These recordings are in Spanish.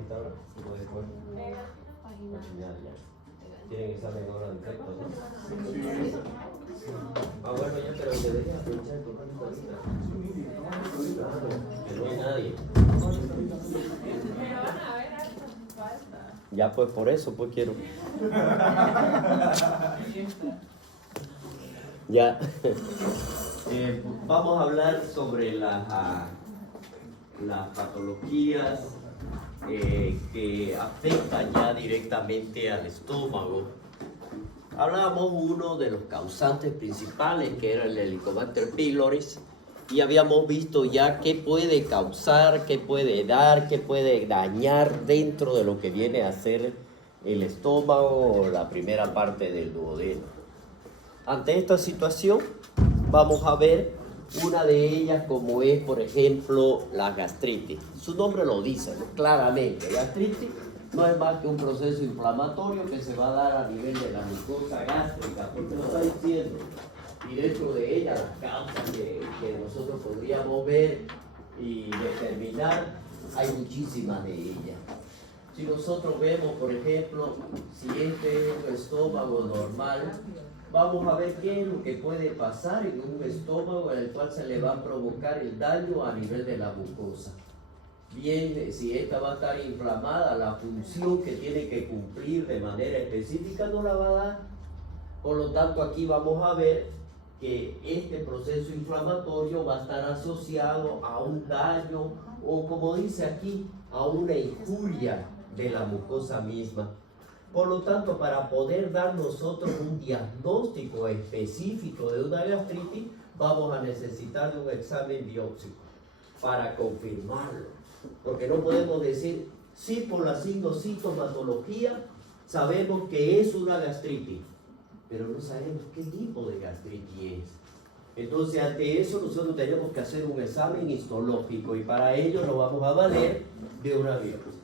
Marita ahora? ¿Cómo después? Tienen examen ahora de texto, ¿no? Ah, bueno, ya, pero debería aprovechar el tocando ahorita. Claro, que no hay nadie. Ya, pues por eso, pues quiero. Ya. Vamos a hablar sobre las patologías que afectan ya directamente al estómago. Hablábamos uno de los causantes principales, que era el Helicobacter pylori, y habíamos visto ya qué puede causar, qué puede dar, qué puede dañar dentro de lo que viene a ser el estómago o la primera parte del duodeno. Ante esta situación, vamos a ver una de ellas como es, por ejemplo, la gastritis. Su nombre lo dice, ¿no? Claramente. Gastritis no es más que un proceso inflamatorio que se va a dar a nivel de la mucosa gástrica, porque lo está diciendo. Y dentro de ella las causas que nosotros podríamos ver y determinar, hay muchísimas de ellas. Si nosotros vemos, por ejemplo, si este es un estómago normal, vamos a ver qué es lo que puede pasar en un estómago en el cual se le va a provocar el daño a nivel de la mucosa. Bien, si esta va a estar inflamada, la función que tiene que cumplir de manera específica no la va a dar. Por lo tanto, aquí vamos a ver que este proceso inflamatorio va a estar asociado a un daño o, como dice aquí, a una injuria de la mucosa misma. Por lo tanto, para poder dar nosotros un diagnóstico específico de una gastritis, vamos a necesitar de un examen biópsico para confirmarlo. Porque no podemos decir, sí, por la sintomatología sabemos que es una gastritis, pero no sabemos qué tipo de gastritis es. Entonces, ante eso, nosotros tenemos que hacer un examen histológico y para ello nos vamos a valer de una biopsia.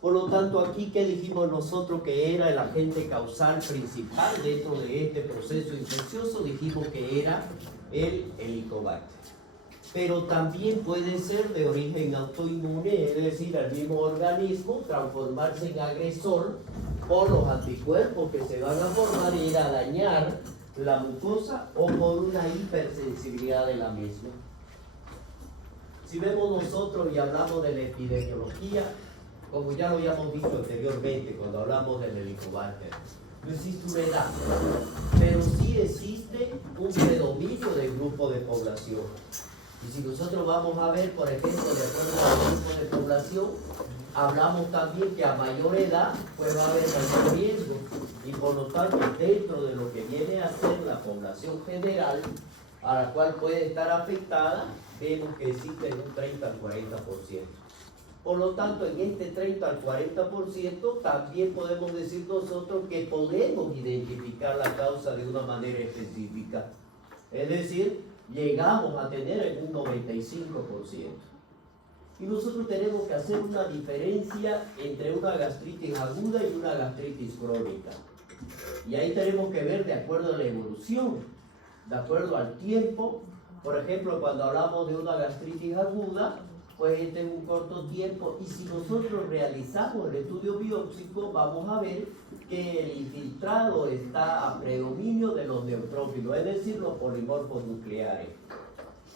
Por lo tanto, aquí, ¿qué dijimos nosotros que era el agente causal principal dentro de este proceso infeccioso? Dijimos que era el Helicobacter. Pero también puede ser de origen autoinmune, es decir, el mismo organismo transformarse en agresor por los anticuerpos que se van a formar y ir a dañar la mucosa o por una hipersensibilidad de la misma. Si vemos nosotros y hablamos de la epidemiología, como ya lo habíamos visto anteriormente cuando hablamos del Helicobacter, no existe una edad, pero sí existe un predominio del grupo de población. Y si nosotros vamos a ver, por ejemplo, de acuerdo al grupo de población, hablamos también que a mayor edad pues va a haber mayor riesgo. Y por lo tanto, dentro de lo que viene a ser la población general, a la cual puede estar afectada, vemos que existe un 30 al 40%. Por lo tanto, en este 30 al 40% también podemos decir nosotros que podemos identificar la causa de una manera específica. Es decir, llegamos a tener un 95%. Y nosotros tenemos que hacer una diferencia entre una gastritis aguda y una gastritis crónica. Y ahí tenemos que ver de acuerdo a la evolución, de acuerdo al tiempo. Por ejemplo, cuando hablamos de una gastritis aguda, pues este es un corto tiempo, y si nosotros realizamos el estudio biópsico, vamos a ver que el infiltrado está a predominio de los neutrófilos, es decir, los polimorfos nucleares.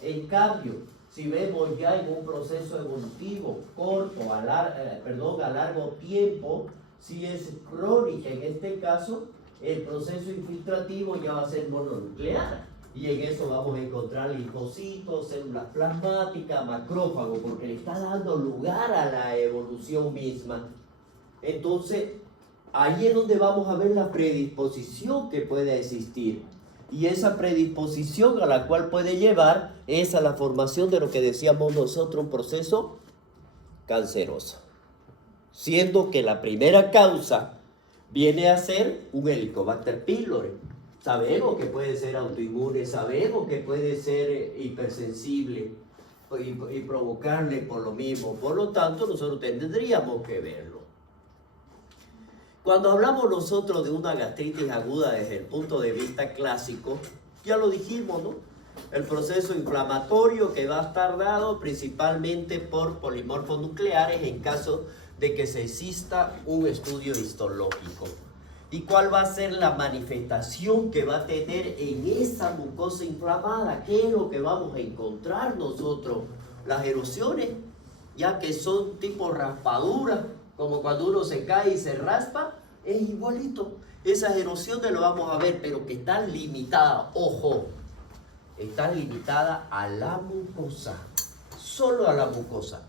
En cambio, si vemos ya en un proceso evolutivo corto, a largo tiempo, si es crónica en este caso, el proceso infiltrativo ya va a ser mononuclear. Y en eso vamos a encontrar linfocitos, células plasmáticas, macrófagos, porque le está dando lugar a la evolución misma. Entonces, ahí es donde vamos a ver la predisposición que puede existir. Y esa predisposición a la cual puede llevar es a la formación de lo que decíamos nosotros, un proceso canceroso. Siendo que la primera causa viene a ser un Helicobacter pylori. Sabemos que puede ser autoinmune, sabemos que puede ser hipersensible y provocarle por lo mismo. Por lo tanto, nosotros tendríamos que verlo. Cuando hablamos nosotros de una gastritis aguda desde el punto de vista clásico, ya lo dijimos, ¿no? El proceso inflamatorio que va a estar dado principalmente por polimorfos nucleares en caso de que se exista un estudio histológico. ¿Y cuál va a ser la manifestación que va a tener en esa mucosa inflamada? ¿Qué es lo que vamos a encontrar nosotros? Las erosiones, ya que son tipo raspaduras, como cuando uno se cae y se raspa, es igualito. Esas erosiones lo vamos a ver, pero que están limitadas, ojo, están limitadas a la mucosa, solo a la mucosa.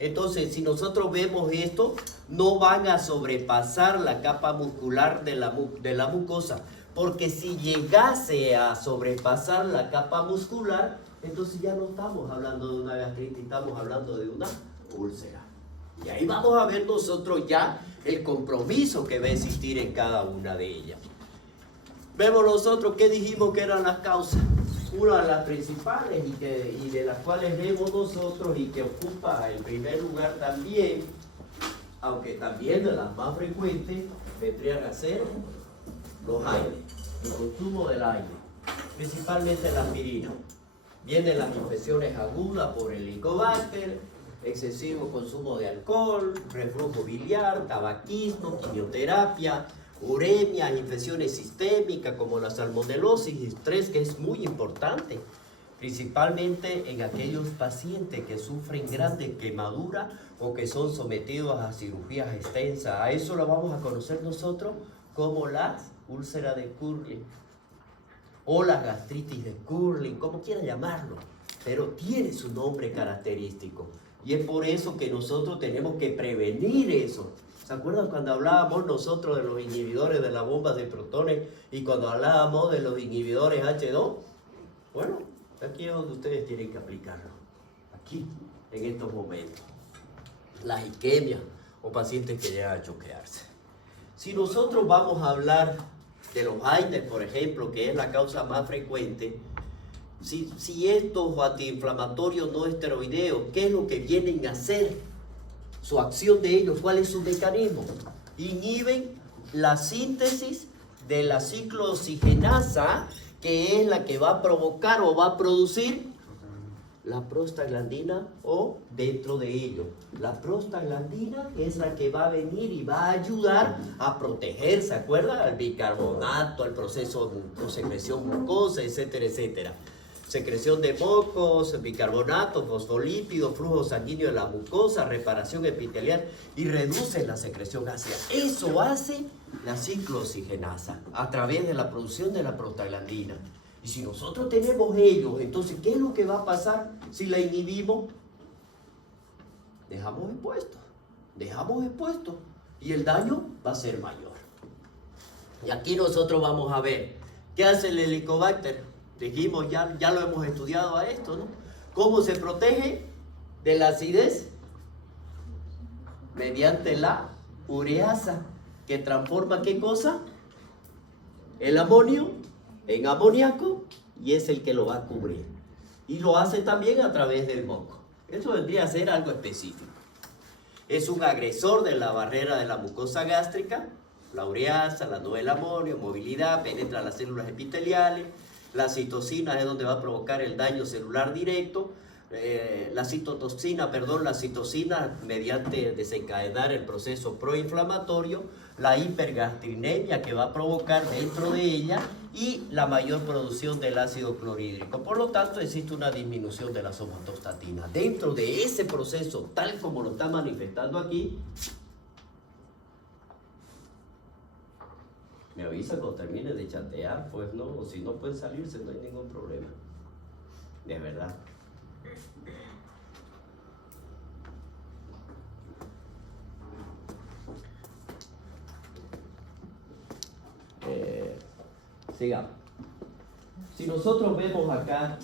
Entonces, si nosotros vemos esto, no van a sobrepasar la capa muscular de la mucosa, porque si llegase a sobrepasar la capa muscular, entonces ya no estamos hablando de una gastritis, estamos hablando de una úlcera. Y ahí vamos a ver nosotros ya el compromiso que va a existir en cada una de ellas. Vemos nosotros qué dijimos que eran las causas. Una de las principales y de las cuales vemos nosotros y que ocupa el primer lugar también, aunque también de las más frecuentes, vendrían a ser los aires, el consumo del aire, principalmente la aspirina. Vienen las infecciones agudas por el Helicobacter, excesivo consumo de alcohol, reflujo biliar, tabaquismo, quimioterapia, uremia, infecciones sistémicas como la salmonelosis y estrés, que es muy importante, principalmente en aquellos pacientes que sufren grandes quemaduras o que son sometidos a cirugías extensas. A eso lo vamos a conocer nosotros como las úlceras de Curley o la gastritis de Curley, como quiera llamarlo, pero tiene su nombre característico. Y es por eso que nosotros tenemos que prevenir eso. ¿Se acuerdan cuando hablábamos nosotros de los inhibidores de la bomba de protones y cuando hablábamos de los inhibidores H2? Bueno, aquí es donde ustedes tienen que aplicarlo. Aquí, en estos momentos. La isquemia o pacientes que llegan a choquearse. Si nosotros vamos a hablar de los AINES, por ejemplo, que es la causa más frecuente, si estos antiinflamatorios no esteroideos, ¿qué es lo que vienen a hacer? Su acción de ellos, ¿cuál es su mecanismo? Inhiben la síntesis de la ciclooxigenasa, que es la que va a provocar o va a producir la prostaglandina o dentro de ello. La prostaglandina es la que va a venir y va a ayudar a proteger, ¿se acuerdan? Al bicarbonato, al proceso de secreción mucosa, etcétera, etcétera. Secreción de mocos, bicarbonato, fosfolípidos, flujo sanguíneo de la mucosa, reparación epitelial y reduce la secreción ácida. Eso hace la ciclooxigenasa a través de la producción de la prostaglandina. Y si nosotros tenemos ellos, entonces, ¿qué es lo que va a pasar si la inhibimos? Dejamos expuestos y el daño va a ser mayor. Y aquí nosotros vamos a ver, ¿qué hace el Helicobacter? Dijimos, ya lo hemos estudiado a esto, ¿no? ¿Cómo se protege de la acidez? Mediante la ureasa, que transforma ¿qué cosa? El amonio en amoníaco y es el que lo va a cubrir. Y lo hace también a través del moco. Eso vendría a ser algo específico. Es un agresor de la barrera de la mucosa gástrica, la ureasa, la nube del amonio, movilidad, penetra las células epiteliales. La citocina es donde va a provocar el daño celular directo. La citocina mediante desencadenar el proceso proinflamatorio, la hipergastrinemia que va a provocar dentro de ella y la mayor producción del ácido clorhídrico. Por lo tanto, existe una disminución de la somatostatina. Dentro de ese proceso, tal como lo está manifestando aquí, me avisa cuando termine de chatear, pues no, o si no pueden salirse, no hay ningún problema. De verdad. Sigamos. Si nosotros vemos acá,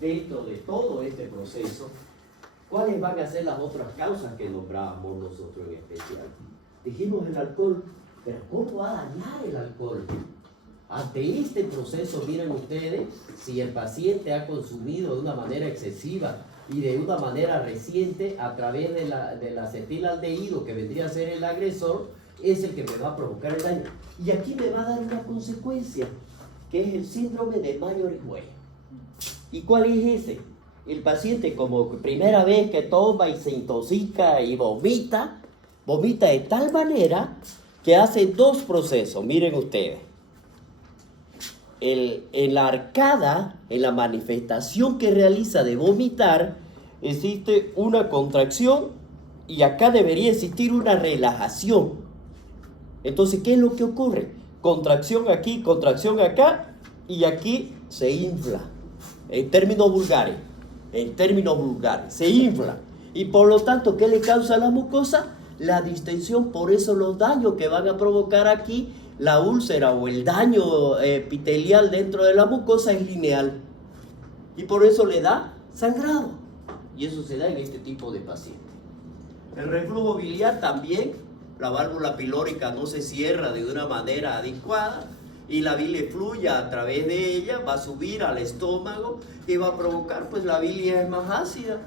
dentro de todo este proceso, ¿cuáles van a ser las otras causas que nombrábamos nosotros en especial? Dijimos el alcohol. Pero ¿cómo va a dañar el alcohol? Ante este proceso, miren ustedes, si el paciente ha consumido de una manera excesiva y de una manera reciente a través del acetilaldehído, que vendría a ser el agresor, es el que me va a provocar el daño. Y aquí me va a dar una consecuencia, que es el síndrome de Mayer-Wegg. ¿Y cuál es ese? El paciente, como primera vez que toma y se intoxica y vomita, Vomita de tal manera que hace dos procesos. Miren ustedes. En la arcada, en la manifestación que realiza de vomitar, existe una contracción y acá debería existir una relajación. Entonces, ¿qué es lo que ocurre? Contracción aquí, contracción acá, y aquí se infla. En términos vulgares, se infla. Y por lo tanto, ¿qué le causa a la mucosa? La distensión. Por eso los daños que van a provocar aquí, la úlcera o el daño epitelial dentro de la mucosa es lineal. Y por eso le da sangrado. Y eso se da en este tipo de pacientes. El reflujo biliar también, la válvula pilórica no se cierra de una manera adecuada y la bilis fluye a través de ella, va a subir al estómago y va a provocar, pues la bilis es más ácida.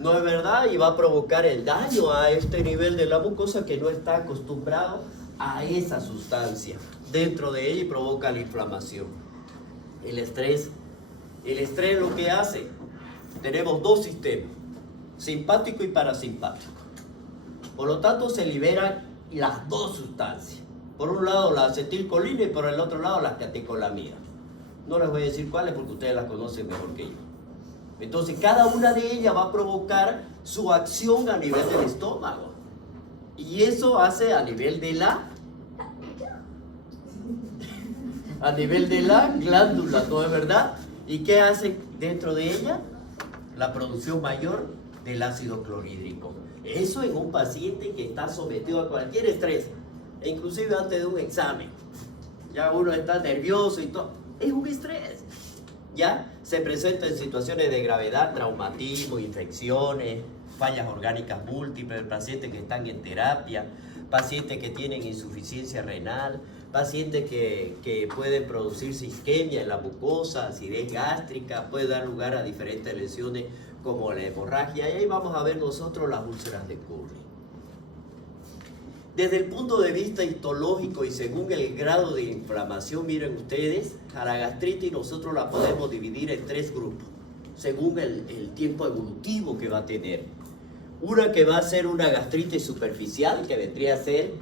No es verdad, y va a provocar el daño a este nivel de la mucosa que no está acostumbrado a esa sustancia dentro de ella y provoca la inflamación. El estrés lo que hace, tenemos dos sistemas, simpático y parasimpático. Por lo tanto se liberan las dos sustancias. Por un lado la acetilcolina y por el otro lado las catecolaminas. No les voy a decir cuáles porque ustedes las conocen mejor que yo. Entonces cada una de ellas va a provocar su acción a nivel del estómago. Y eso hace a nivel de la glándula, ¿no es verdad? ¿Y qué hace dentro de ella? La producción mayor del ácido clorhídrico. Eso en un paciente que está sometido a cualquier estrés, e inclusive antes de un examen. Ya uno está nervioso y todo. Es un estrés. Ya se presenta en situaciones de gravedad, traumatismo, infecciones, fallas orgánicas múltiples, pacientes que están en terapia, pacientes que tienen insuficiencia renal, pacientes que pueden producirse isquemia en la mucosa, acidez gástrica, puede dar lugar a diferentes lesiones como la hemorragia. Y ahí vamos a ver nosotros las úlceras de Curry. Desde el punto de vista histológico y según el grado de inflamación, miren ustedes, a la gastritis nosotros la podemos dividir en tres grupos, según el tiempo evolutivo que va a tener. Una que va a ser una gastritis superficial, que vendría a ser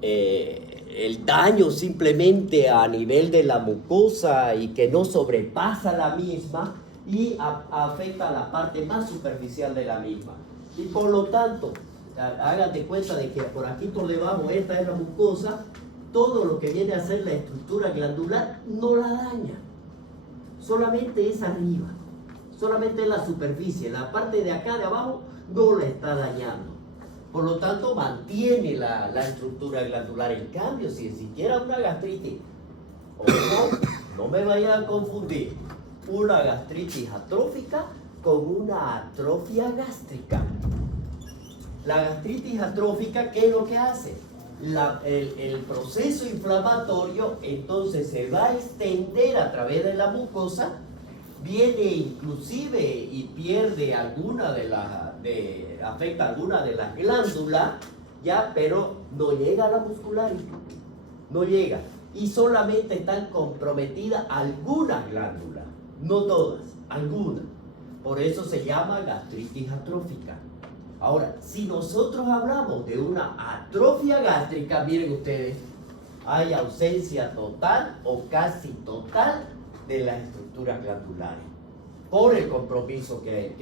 el daño simplemente a nivel de la mucosa y que no sobrepasa la misma y afecta a la parte más superficial de la misma. Y por lo tanto, hagan de cuenta de que por aquí por debajo, esta es la mucosa, todo lo que viene a ser la estructura glandular no la daña, solamente es arriba, solamente es la superficie, la parte de acá de abajo no la está dañando, por lo tanto mantiene la estructura glandular. En cambio, si existiera una gastritis, no me vayan a confundir una gastritis atrófica con una atrofia gástrica. La gastritis atrófica, ¿qué es lo que hace? El proceso inflamatorio entonces se va a extender a través de la mucosa, viene inclusive y pierde afecta alguna de las glándulas, ya, pero no llega a la muscular, no llega. Y solamente están comprometidas algunas glándulas, no todas, algunas. Por eso se llama gastritis atrófica. Ahora, si nosotros hablamos de una atrofia gástrica, miren ustedes, hay ausencia total o casi total de las estructuras glandulares por el compromiso que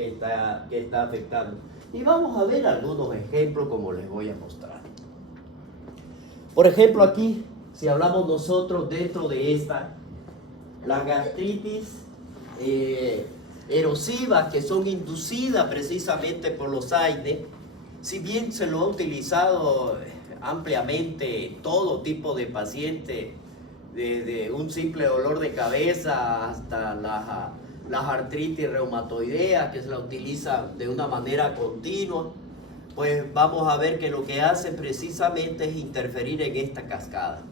está afectando. Y vamos a ver algunos ejemplos como les voy a mostrar. Por ejemplo, aquí, si hablamos nosotros dentro de esta, la gastritis erosivas que son inducidas precisamente por los AINE, si bien se lo ha utilizado ampliamente en todo tipo de pacientes, desde un simple dolor de cabeza hasta las artritis reumatoideas que se la utilizan de una manera continua, pues vamos a ver que lo que hacen precisamente es interferir en esta cascada,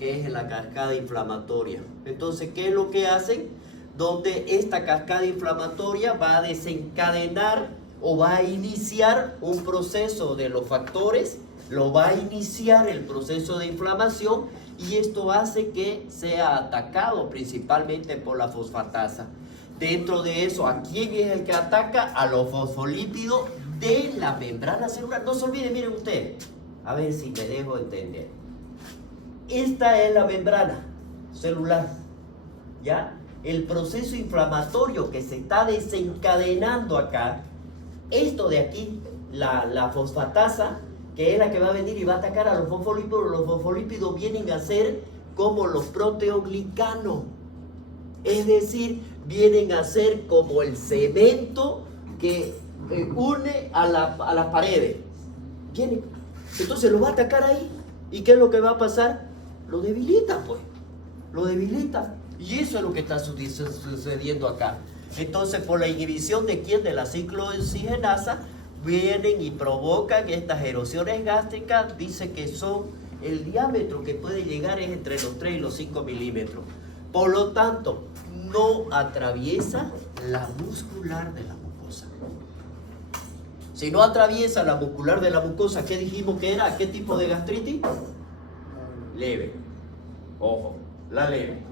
que es la cascada inflamatoria. Entonces, ¿qué es lo que hacen? Donde esta cascada inflamatoria va a desencadenar o va a iniciar un proceso de los factores, lo va a iniciar el proceso de inflamación y esto hace que sea atacado principalmente por la fosfatasa. Dentro de eso, ¿a quién es el que ataca? A los fosfolípidos de la membrana celular. No se olviden, miren ustedes, A ver si me dejo entender. Esta es la membrana celular, ¿ya? El proceso inflamatorio que se está desencadenando acá, esto de aquí, la fosfatasa, que es la que va a venir y va a atacar a los fosfolípidos. Los fosfolípidos vienen a ser como los proteoglicanos, es decir, vienen a ser como el cemento que une a las paredes. Viene. Entonces lo va a atacar ahí. ¿Y qué es lo que va a pasar? Lo debilita, pues. Lo debilita. Y eso es lo que está sucediendo acá. Entonces, por la inhibición de quién, de la ciclooxigenasa, vienen y provocan estas erosiones gástricas. Dice que son, el diámetro que puede llegar es entre los 3 y los 5 milímetros. Por lo tanto, no atraviesa la muscular de la mucosa. Si no atraviesa la muscular de la mucosa, ¿qué dijimos que era? ¿Qué tipo de gastritis? Leve. Ojo, la leve.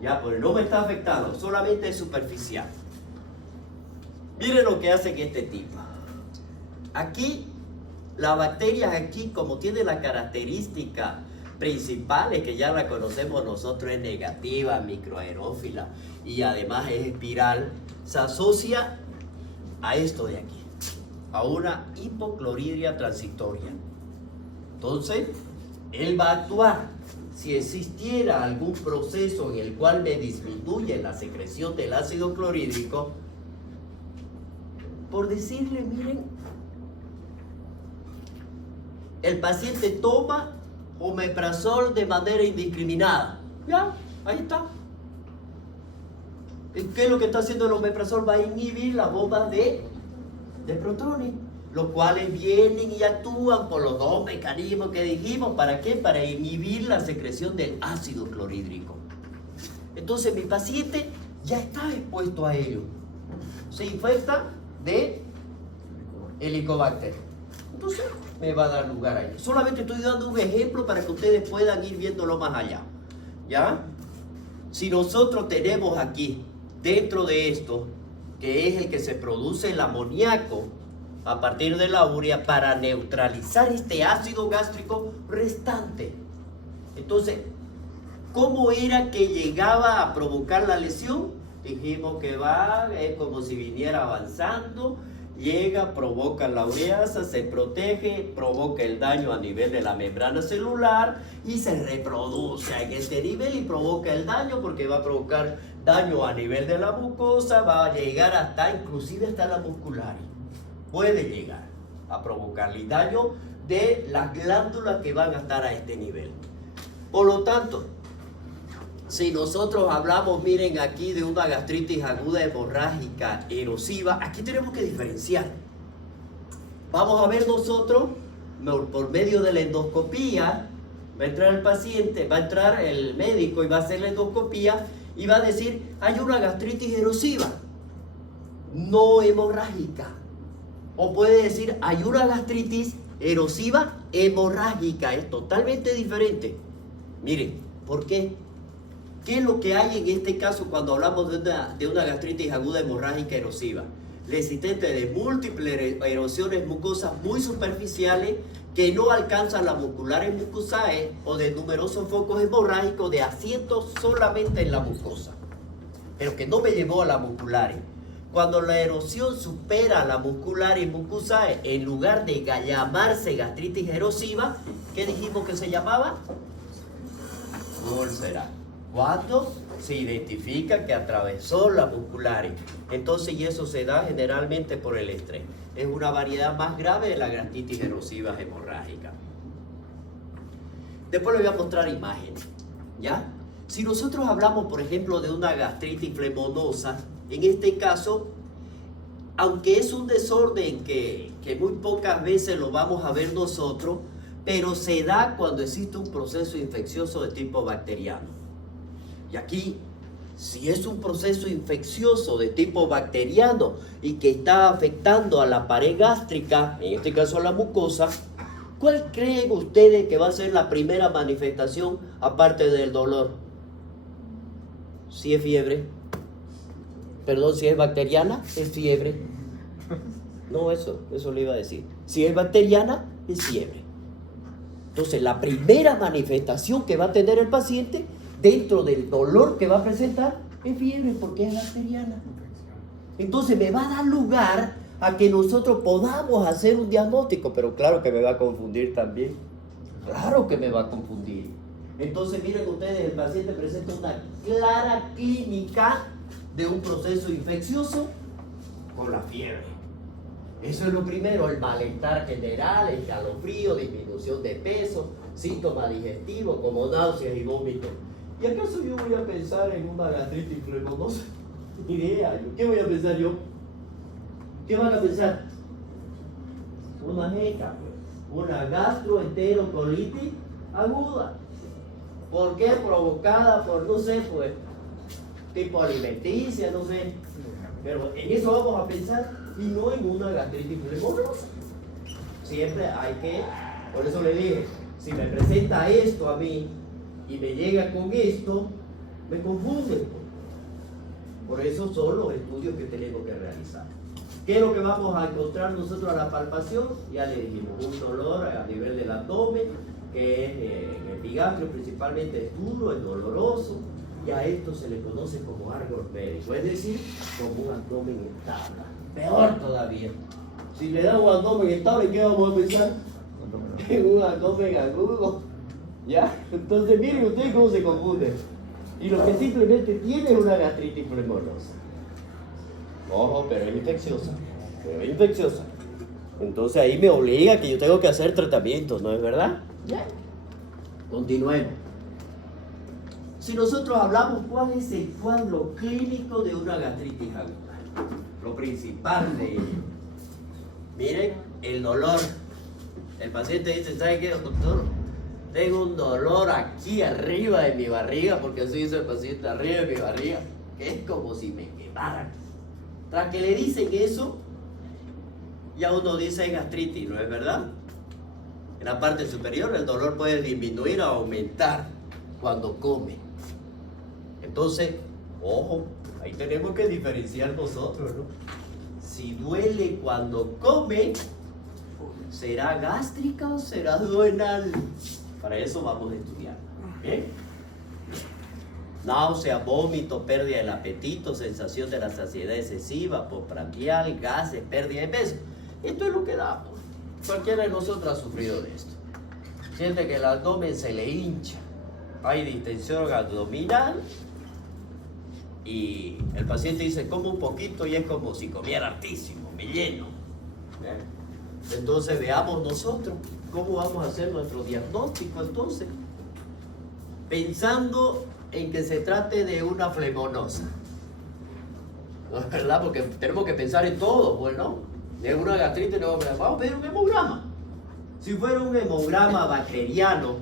Ya, pues no me está afectando, solamente es superficial. Miren lo que hacen este tipo. Aquí, las bacterias aquí, como tiene la característica principal, es que ya la conocemos nosotros, es negativa, microaerófila y además es espiral, se asocia a esto de aquí, a una hipocloridria transitoria. Entonces, él va a actuar. Si existiera algún proceso en el cual me disminuye la secreción del ácido clorhídrico, por decirle, miren, el paciente toma omeprazol de manera indiscriminada. Ya, ahí está. ¿Qué es lo que está haciendo el omeprazol? Va a inhibir las bombas de protones, los cuales vienen y actúan por los dos mecanismos que dijimos. ¿Para qué? Para inhibir la secreción del ácido clorhídrico. Entonces mi paciente ya está expuesto a ello. Se infecta de Helicobacter. Entonces me va a dar lugar a ello. Solamente estoy dando un ejemplo para que ustedes puedan ir viéndolo más allá. ¿Ya? Si nosotros tenemos aquí, dentro de esto, que es el que se produce el amoníaco a partir de la urea para neutralizar este ácido gástrico restante. Entonces, ¿cómo era que llegaba a provocar la lesión? Dijimos que es como si viniera avanzando, llega, provoca la ureasa, se protege, provoca el daño a nivel de la membrana celular y se reproduce en este nivel y provoca el daño porque va a provocar daño a nivel de la mucosa, va a llegar inclusive hasta la muscular. Puede llegar a provocarle daño de las glándulas que van a estar a este nivel. Por lo tanto, si nosotros hablamos, miren aquí, de una gastritis aguda hemorrágica erosiva, aquí tenemos que diferenciar. Vamos a ver nosotros, por medio de la endoscopía, va a entrar el paciente, va a entrar el médico y va a hacer la endoscopía y va a decir, hay una gastritis erosiva, no hemorrágica. O puede decir, hay una gastritis erosiva hemorrágica. Es totalmente diferente. Miren, ¿por qué? ¿Qué es lo que hay en este caso cuando hablamos de una gastritis aguda hemorrágica erosiva? La existencia de múltiples erosiones mucosas muy superficiales que no alcanzan las musculares mucosae o de numerosos focos hemorrágicos de asiento solamente en la mucosa, pero que no me llevó a la musculares. Cuando la erosión supera la muscular y mucosae, en lugar de llamarse gastritis erosiva, ¿qué dijimos que se llamaba? Úlcera. ¿Cuándo? Se identifica que atravesó la musculares. Entonces, y eso se da generalmente por el estrés. Es una variedad más grave de la gastritis erosiva hemorrágica. Después les voy a mostrar imágenes. ¿Ya? Si nosotros hablamos, por ejemplo, de una gastritis flemonosa, en este caso, aunque es un desorden que muy pocas veces lo vamos a ver nosotros, pero se da cuando existe un proceso infeccioso de tipo bacteriano. Y aquí, si es un proceso infeccioso de tipo bacteriano y que está afectando a la pared gástrica, en este caso a la mucosa, ¿cuál creen ustedes que va a ser la primera manifestación aparte del dolor? Si es fiebre. Perdón, si es bacteriana, es fiebre. No, eso le iba a decir. Si es bacteriana, es fiebre. Entonces, la primera manifestación que va a tener el paciente dentro del dolor que va a presentar es fiebre, porque es bacteriana. Entonces, me va a dar lugar a que nosotros podamos hacer un diagnóstico, pero claro que me va a confundir también. Claro que me va a confundir. Entonces, miren ustedes, el paciente presenta una clara clínica de un proceso infeccioso con la fiebre. Eso es lo primero, el malestar general, escalofrío, disminución de peso, síntomas digestivos como náuseas y vómitos. ¿Y acaso yo voy a pensar en una gastritis flemonosa? Ni idea. ¿Qué voy a pensar yo? ¿Qué van a pensar? Una jeca, pues. Una gastroenterocolitis aguda. ¿Por qué? Provocada por, no sé, pues, tipo alimenticia, no sé. Pero en eso vamos a pensar y no en una gastritis flemonosa. Siempre hay que, por eso le dije, si me presenta esto a mí y me llega con esto, me confunde. Por eso son los estudios que tenemos que realizar. ¿Qué es lo que vamos a encontrar nosotros a la palpación? Ya le dijimos, un dolor a nivel del abdomen, que es en el epigastrio principalmente es duro, es doloroso, y a esto se le conoce como árgor médico, es decir, como un abdomen estable. Peor todavía. Si le da un abdomen estable, ¿qué vamos a pensar? En un abdomen agudo. ¿Ya? Entonces miren ustedes cómo se confunde. Y lo que simplemente tiene es una gastritis flemonosa. Ojo, pero es infecciosa. Pero es infecciosa. Entonces ahí me obliga que yo tengo que hacer tratamientos, ¿no es verdad? Ya. Continuemos. Si nosotros hablamos cuál es el cuadro clínico de una gastritis aguda, lo principal de ello, miren, el dolor. El paciente dice, ¿sabe qué, doctor? Tengo un dolor aquí arriba de mi barriga, porque así dice el paciente, arriba de mi barriga, que es como si me quemaran. Tras que le dicen eso, ya uno dice gastritis, ¿no es verdad? En la parte superior el dolor puede disminuir o aumentar cuando come. Entonces, ojo, ahí tenemos que diferenciar nosotros, ¿no? Si duele cuando come, ¿será gástrica o será duodenal? Para eso vamos a estudiar. ¿Bien? Náusea, vómito, pérdida del apetito, sensación de la saciedad excesiva, postprandial, gases, pérdida de peso. Esto es lo que damos. Cualquiera de nosotros ha sufrido de esto. Siente que el abdomen se le hincha, hay distensión abdominal y el paciente dice, como un poquito y es como si comiera hartísimo, me lleno. Entonces veamos nosotros cómo vamos a hacer nuestro diagnóstico entonces, pensando en que se trate de una flemonosa. ¿No es verdad? Porque tenemos que pensar en todo, pues, ¿no? De una gastritis, vamos a pedir un hemograma. Si fuera un hemograma bacteriano,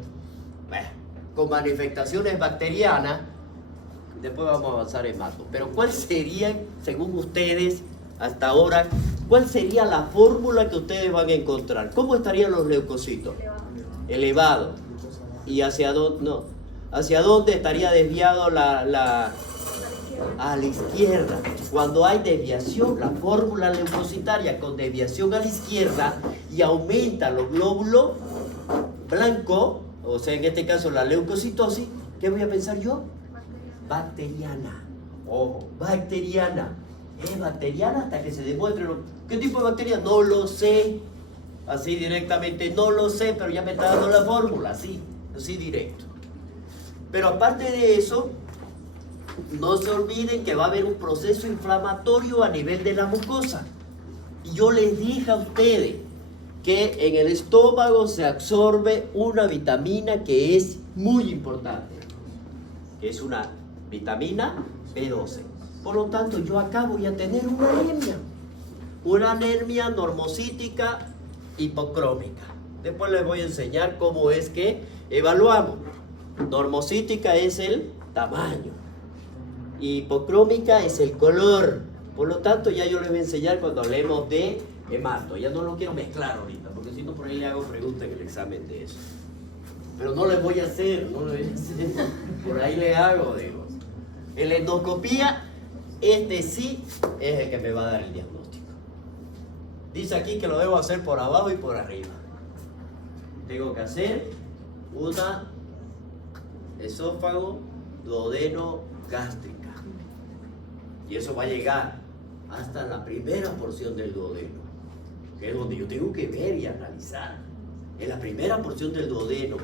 con manifestaciones bacterianas, después vamos a avanzar en mato. Pero ¿cuál sería, según ustedes, hasta ahora, cuál sería la fórmula que ustedes van a encontrar? ¿Cómo estarían los leucocitos? Elevado. ¿Y hacia dónde? No. ¿Hacia dónde estaría desviado a la izquierda? Cuando hay desviación, la fórmula leucocitaria con desviación a la izquierda y aumenta los glóbulos blancos, o sea, en este caso la leucocitosis, ¿qué voy a pensar yo? Bacteriana. Ojo, bacteriana. Es bacteriana hasta que se demuestre. ¿Qué tipo de bacteria? No lo sé. Así directamente, no lo sé, pero ya me está dando la fórmula, así directo. Pero aparte de eso, no se olviden que va a haber un proceso inflamatorio a nivel de la mucosa. Y yo les dije a ustedes que en el estómago se absorbe una vitamina que es muy importante, que es una vitamina B12. Por lo tanto, yo acá voy a tener una anemia normocítica hipocrómica. Después les voy a enseñar cómo es que evaluamos. Normocítica es el tamaño, hipocrómica es el color. Por lo tanto, ya yo les voy a enseñar cuando hablemos de hemato. Ya no lo quiero mezclar ahorita, porque si no por ahí le hago preguntas en el examen de eso. Pero no les voy a hacer, por ahí le hago, digo. En la endoscopía, este sí es el que me va a dar el diagnóstico. Dice aquí que lo debo hacer por abajo y por arriba. Tengo que hacer una esófago, duodeno, gástrica. Y eso va a llegar hasta la primera porción del duodeno, que es donde yo tengo que ver y analizar. En la primera porción del duodeno,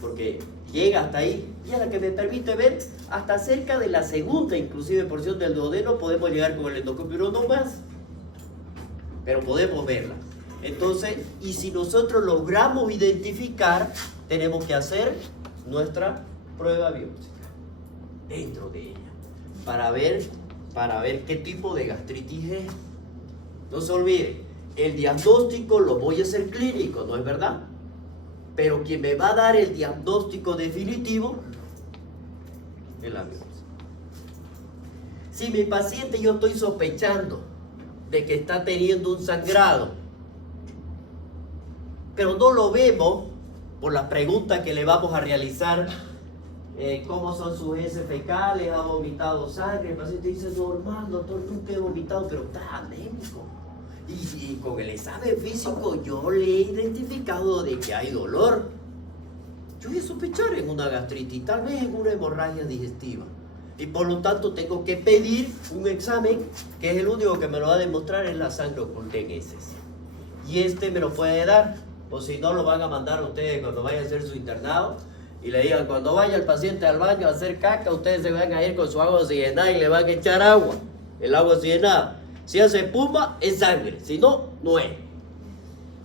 porque llega hasta ahí, y a la que me permite ver hasta cerca de la segunda inclusive porción del duodeno podemos llegar con el endoscopio, pero no más, pero podemos verla. Entonces, y si nosotros logramos identificar, tenemos que hacer nuestra prueba biópsica dentro de ella para ver qué tipo de gastritis es. No se olvide, el diagnóstico lo voy a hacer clínico, ¿no es verdad? Pero quien me va a dar el diagnóstico definitivo es la biopsia. Si mi paciente yo estoy sospechando de que está teniendo un sangrado, pero no lo vemos por las preguntas que le vamos a realizar, cómo son sus heces fecales, ha vomitado sangre, el paciente dice, normal, doctor, nunca he vomitado, pero está anémico. Y con el examen físico yo le he identificado de que hay dolor. Yo voy a sospechar en una gastritis, tal vez en una hemorragia digestiva. Y por lo tanto tengo que pedir un examen que es el único que me lo va a demostrar es la sangre oculta en heces. Y este me lo puede dar, o si no lo van a mandar a ustedes cuando vayan a hacer su internado y le digan, cuando vaya el paciente al baño a hacer caca, ustedes se van a ir con su agua oxigenada y le van a echar agua, el agua oxigenada. Si hace espuma, es sangre, si no, no es.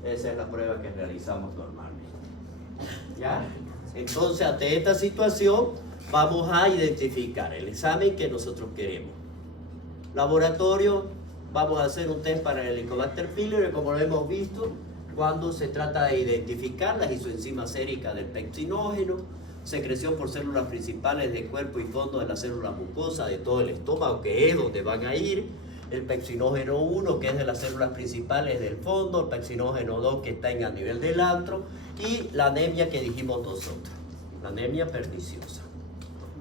Esa es la prueba que realizamos normalmente. ¿Ya? Entonces, ante esta situación, vamos a identificar el examen que nosotros queremos. Laboratorio, vamos a hacer un test para el Helicobacter pylori, como lo hemos visto, cuando se trata de identificar las isoenzimas séricas del pectinógeno, secreción por células principales del cuerpo y fondo de la célula mucosa de todo el estómago, que es donde van a ir. El pectinógeno 1, que es de las células principales del fondo, el pectinógeno 2, que está en a nivel del antro, y la anemia que dijimos nosotros, la anemia perniciosa.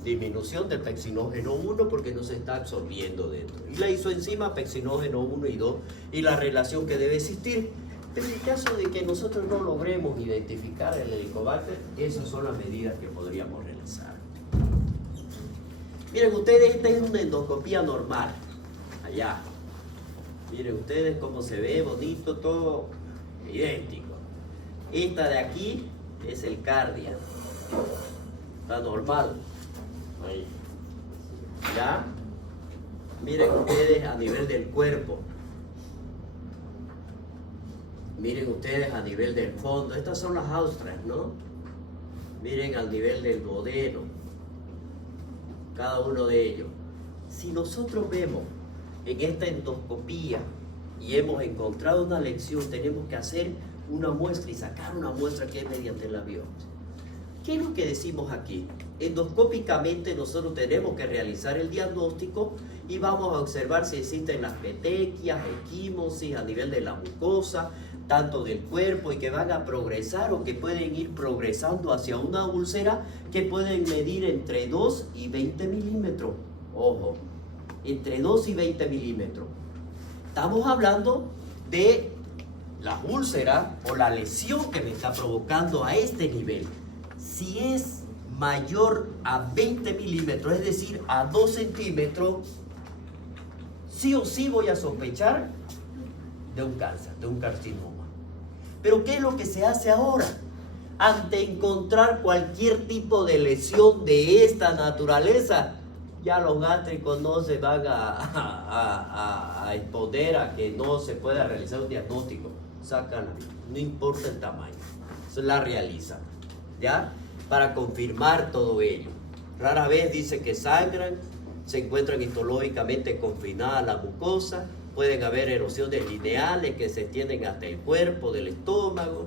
Disminución del pectinógeno 1 porque no se está absorbiendo dentro. Y la isoenzima pectinógeno 1 y 2 y la relación que debe existir. Pero en el caso de que nosotros no logremos identificar el Helicobacter, esas son las medidas que podríamos realizar. Miren ustedes, esta es una endoscopía normal. Allá. Miren ustedes cómo se ve, bonito, todo idéntico. Esta de aquí es el cardia. Está normal. Ahí. ¿Ya? Miren ustedes a nivel del cuerpo. Miren ustedes a nivel del fondo. Estas son las austras, ¿no? Miren al nivel del duodeno. Cada uno de ellos. Si nosotros vemos en esta endoscopía y hemos encontrado una lesión, tenemos que hacer una muestra y sacar una muestra que es mediante la biopsia. ¿Qué es lo que decimos aquí? Endoscópicamente nosotros tenemos que realizar el diagnóstico y vamos a observar si existen las petequias, equimosis a nivel de la mucosa, tanto del cuerpo y que van a progresar o que pueden ir progresando hacia una úlcera que pueden medir entre 2 y 20 milímetros. Ojo, entre 2 y 20 milímetros. Estamos hablando de la úlcera o la lesión que me está provocando a este nivel. Si es mayor a 20 milímetros, es decir, a 2 centímetros, sí o sí voy a sospechar de un cáncer, de un carcinoma. Pero ¿qué es lo que se hace ahora? Ante encontrar cualquier tipo de lesión de esta naturaleza, ya los gástricos no se van a exponer a que no se pueda realizar un diagnóstico. Sacan, no importa el tamaño, se la realizan, ¿ya? Para confirmar todo ello. Rara vez dice que sangran, se encuentran histológicamente confinadas la mucosa, pueden haber erosiones lineales que se extienden hasta el cuerpo del estómago,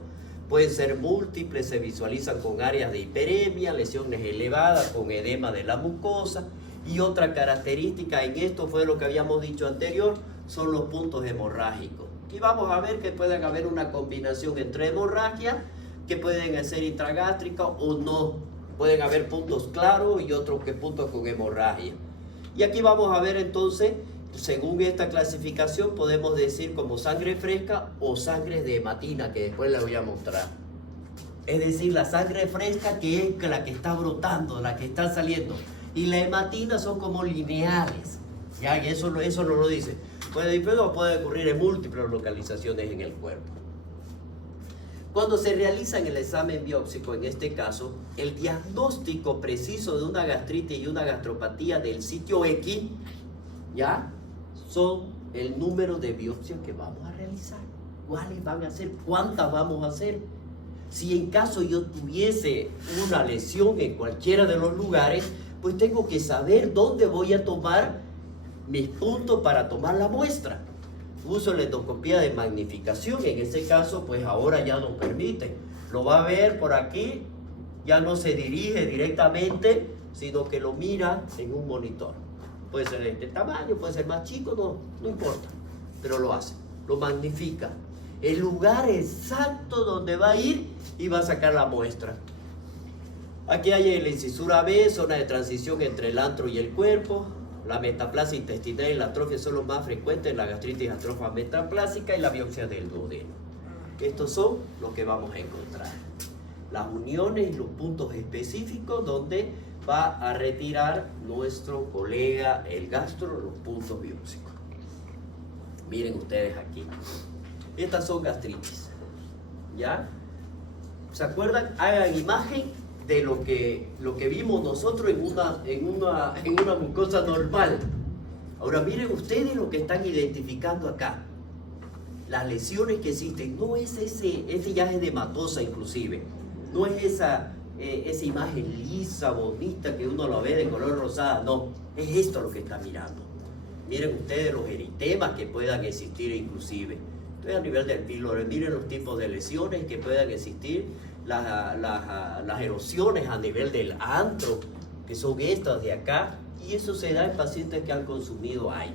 pueden ser múltiples, se visualizan con áreas de hiperemia, lesiones elevadas con edema de la mucosa. Y otra característica en esto fue lo que habíamos dicho anterior, son los puntos hemorrágicos. Y vamos a ver que pueden haber una combinación entre hemorragia, que pueden ser intragástricas o no. Pueden haber puntos claros y otros que puntos con hemorragia. Y aquí vamos a ver entonces, según esta clasificación, podemos decir como sangre fresca o sangre de hematina, que después les voy a mostrar. Es decir, la sangre fresca que es la que está brotando, la que está saliendo. Y la hematina son como lineales. Ya, y eso no lo dice. Puede ocurrir en múltiples localizaciones en el cuerpo. Cuando se realiza en el examen biópsico, en este caso, el diagnóstico preciso de una gastritis y una gastropatía del sitio X, ya, son el número de biopsias que vamos a realizar. ¿Cuáles van a ser? ¿Cuántas vamos a hacer? Si en caso yo tuviese una lesión en cualquiera de los lugares, pues tengo que saber dónde voy a tomar mis puntos para tomar la muestra. Uso la endoscopía de magnificación, en este caso pues ahora ya nos permite. Lo va a ver por aquí, ya no se dirige directamente, sino que lo mira en un monitor. Puede ser de este tamaño, puede ser más chico, no importa, pero lo hace, lo magnifica. El lugar exacto donde va a ir y va a sacar la muestra. Aquí hay la incisura B, zona de transición entre el antro y el cuerpo. La metaplasia intestinal y la atrofia son los más frecuentes, la gastritis atrofa metaplásica y la biopsia del duodeno. Estos son los que vamos a encontrar. Las uniones y los puntos específicos donde va a retirar nuestro colega el gastro los puntos biópsicos. Miren ustedes aquí. Estas son gastritis. ¿Ya? ¿Se acuerdan? Hagan imagen de lo que vimos nosotros en una mucosa normal. Ahora miren ustedes lo que están identificando acá. Las lesiones que existen, no es ese ya es edematosa inclusive, no es esa imagen lisa, bonita que uno lo ve de color rosada, no, es esto lo que está mirando. Miren ustedes los eritemas que puedan existir inclusive. Entonces a nivel del píloro, miren los tipos de lesiones que puedan existir, las erosiones a nivel del antro, que son estas de acá, y eso se da en pacientes que han consumido aire.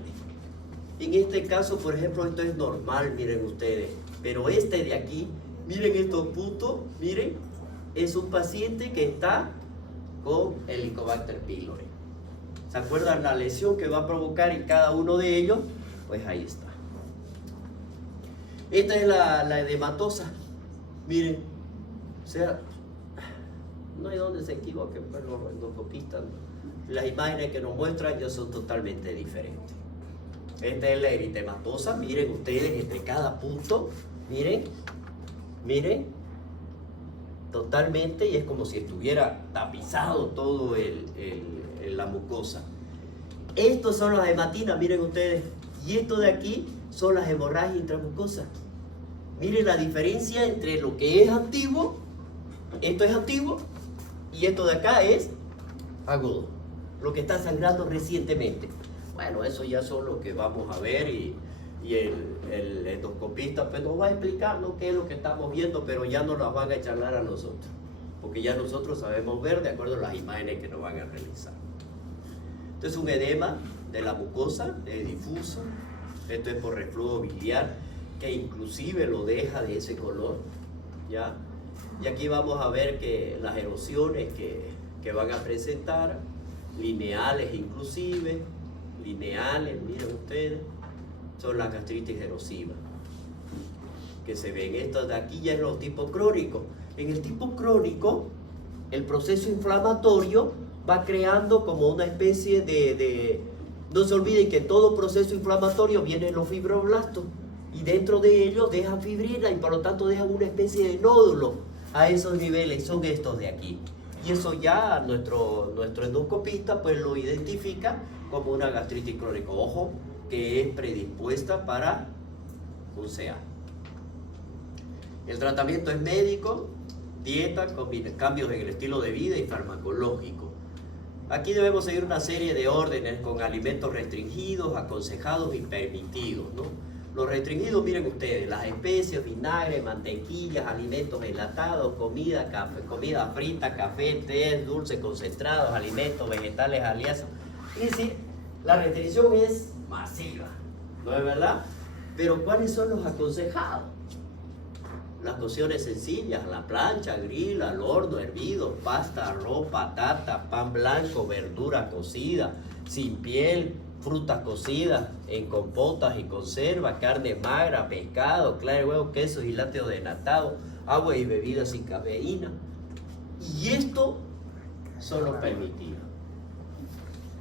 En este caso, por ejemplo, esto es normal, miren ustedes, pero este de aquí, miren estos puntos, miren, es un paciente que está con Helicobacter pylori. ¿Se acuerdan la lesión que va a provocar en cada uno de ellos? Pues ahí está. Esta es la edematosa, miren. O sea, no hay donde se equivoquen, pero los endoscopistas, las imágenes que nos muestran ya son totalmente diferentes. Esta es la eritematosa, miren ustedes entre cada punto, miren, totalmente, y es como si estuviera tapizado todo la mucosa. Estos son las hematinas, miren ustedes, y esto de aquí son las hemorragias intramucosas. Miren la diferencia entre lo que es antiguo. Esto es antiguo y esto de acá es agudo, lo que está sangrando recientemente. Bueno, eso ya son lo que vamos a ver y el endoscopista pues nos va explicando qué es lo que estamos viendo, pero ya no las van a charlar a nosotros, porque ya nosotros sabemos ver de acuerdo a las imágenes que nos van a realizar. Entonces un edema de la mucosa es difuso, esto es por reflujo biliar, que inclusive lo deja de ese color, ¿ya? Y aquí vamos a ver que las erosiones que van a presentar, lineales inclusive, lineales, miren ustedes, son las gastritis erosivas que se ven. Estas de aquí ya es los tipos crónicos. En el tipo crónico, el proceso inflamatorio va creando como una especie de... No se olviden que todo proceso inflamatorio viene en los fibroblastos y dentro de ellos dejan fibrina y por lo tanto dejan una especie de nódulo. A esos niveles son estos de aquí. Y eso ya nuestro endoscopista pues lo identifica como una gastritis crónica. Ojo, que es predispuesta para un CA. El tratamiento es médico, dieta, cambios en el estilo de vida y farmacológico. Aquí debemos seguir una serie de órdenes con alimentos restringidos, aconsejados y permitidos, ¿no? Los restringidos, miren ustedes, las especies, vinagre, mantequillas, alimentos enlatados, comida, café, comida frita, café, té, dulces concentrados, alimentos, vegetales, aliados. Es decir, la restricción es masiva, ¿no es verdad? Pero ¿cuáles son los aconsejados? Las cocciones sencillas, la plancha, grill, al horno, hervido, pasta, arroz, patata, pan blanco, verdura cocida, sin piel, frutas cocidas en compotas y conservas, carne magra, pescado, clara de huevo, quesos y lácteos desnatados, agua y bebidas sin cafeína. Y esto son los permitidos.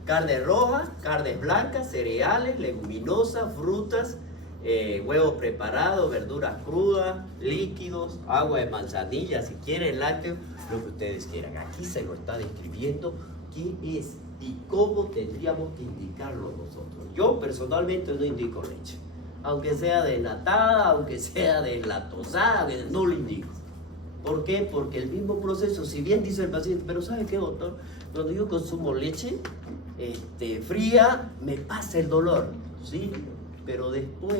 Carne roja, carnes blancas, cereales, leguminosas, frutas, huevos preparados, verduras crudas, líquidos, agua de manzanilla, si quieren lácteos, lo que ustedes quieran. Aquí se lo está describiendo qué es y cómo tendríamos que indicarlo nosotros. Yo personalmente no indico leche, aunque sea desnatada, aunque sea deslactosada, no lo indico. ¿Por qué? Porque el mismo proceso, si bien dice el paciente, pero ¿sabe qué, doctor? Cuando yo consumo leche fría, me pasa el dolor, ¿sí? Pero después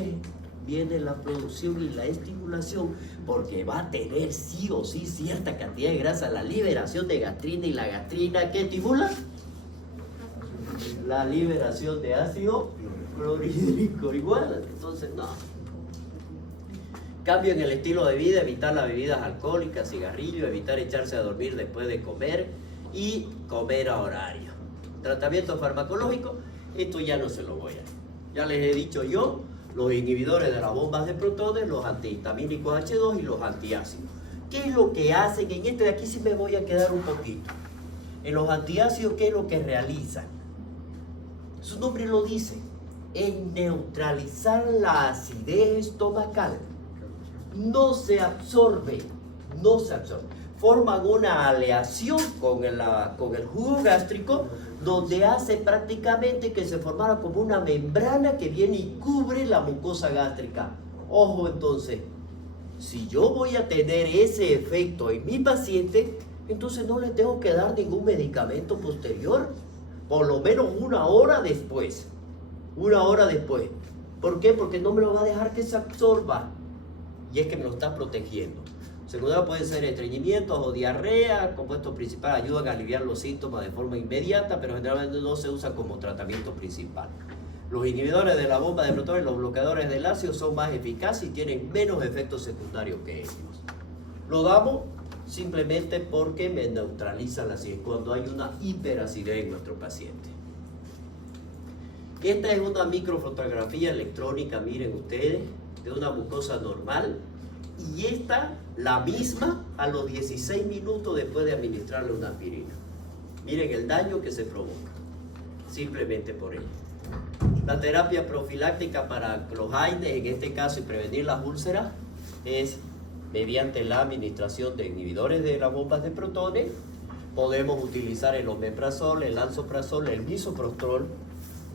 viene la producción y la estimulación, porque va a tener sí o sí cierta cantidad de grasa, la liberación de gastrina, y la gastrina, ¿qué estimula? La liberación de ácido clorhídrico igual, entonces no. Cambio en el estilo de vida, evitar las bebidas alcohólicas, cigarrillos, evitar echarse a dormir después de comer y comer a horario. Tratamiento farmacológico, esto ya no se lo voy a dar. Ya les he dicho yo, los inhibidores de las bombas de protones, los antihistamínicos H2 y los antiácidos. ¿Qué es lo que hacen? En este de aquí sí me voy a quedar un poquito. En los antiácidos, ¿qué es lo que realizan? Su nombre lo dice, en neutralizar la acidez estomacal. No se absorbe. Forman una aleación con el jugo gástrico, donde hace prácticamente que se formara como una membrana que viene y cubre la mucosa gástrica. Ojo entonces, si yo voy a tener ese efecto en mi paciente, entonces no le tengo que dar ningún medicamento posterior, por lo menos una hora después. ¿Por qué? Porque no me lo va a dejar que se absorba. Y es que me lo está protegiendo. Secundario pueden ser estreñimientos o diarrea. Compuestos principales ayudan a aliviar los síntomas de forma inmediata, pero generalmente no se usan como tratamiento principal. Los inhibidores de la bomba de protones, los bloqueadores del ácido, son más eficaces y tienen menos efectos secundarios que ellos. Lo damos simplemente porque me neutraliza la acidez cuando hay una hiperacidez en nuestro paciente. Esta es una microfotografía electrónica, miren ustedes, de una mucosa normal, y esta, la misma, a los 16 minutos después de administrarle una aspirina. Miren el daño que se provoca, simplemente por ello. La terapia profiláctica para los AINES, en este caso, y prevenir las úlceras, es mediante la administración de inhibidores de las bombas de protones. Podemos utilizar el omeprazol, el lansoprazol, el misoprostol,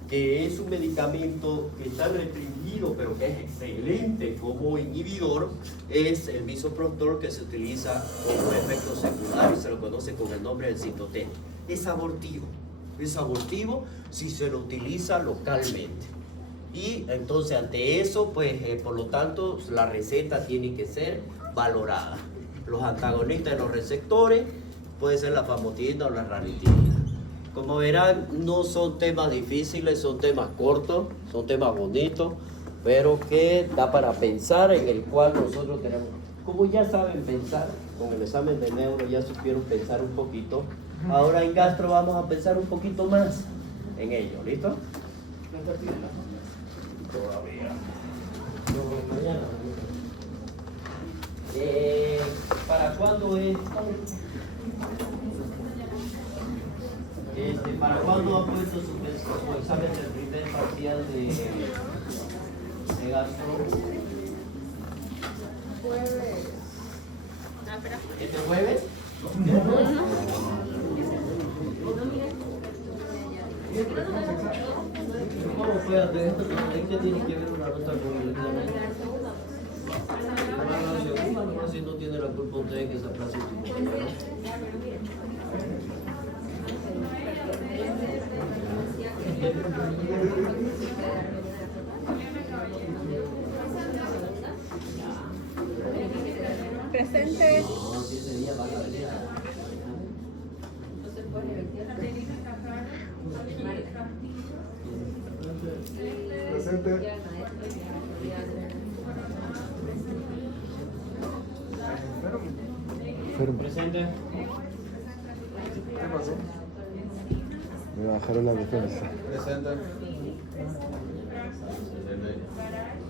que es un medicamento que está restringido, pero que es excelente como inhibidor. Es el misoprostol, que se utiliza como efecto secundario, se lo conoce con el nombre del citotén. Es abortivo si se lo utiliza localmente. Y entonces ante eso, pues por lo tanto, la receta tiene que ser valorada. Los antagonistas de los receptores puede ser la famotidina o la ranitidina. Como verán, no son temas difíciles, son temas cortos, son temas bonitos, pero que da para pensar, en el cual nosotros tenemos, como ya saben pensar, con el examen de neuro ya supieron pensar un poquito. Ahora en gastro vamos a pensar un poquito más en ello, ¿listo? Todavía. No, mañana. ¿Para cuándo es? ¿Para cuándo ha puesto su examen del primer parcial de gastro? Jueves. ¿Este jueves? ¿Cómo fue hacer esto? ¿Qué tiene que ver una nota con el examen? La segunda, no, si no tiene la culpa usted que esa frase es tu culpa, ¿no? Presente. No, si ese día van a venir a... Presente. Presente. ¿Qué pasó? Me bajaron la defensa. Presente.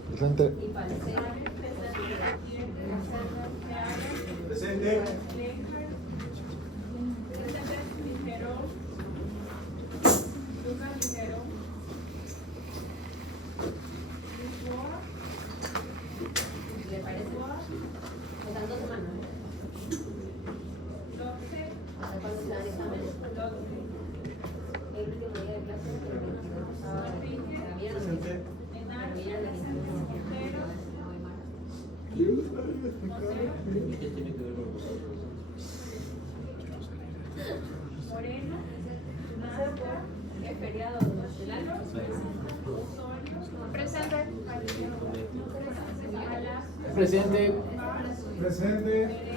Presente. Presente. ¿Le parece? Faltan 2 semanas. ¿Hasta cuándo se dan exámenes? El último día de clase es el 22. ¿Sabían? Presente. ¿Sabían la ¿Y qué tiene que ver con nosotros? Moreno, es feriado nacional. Presente. Presente. Presente.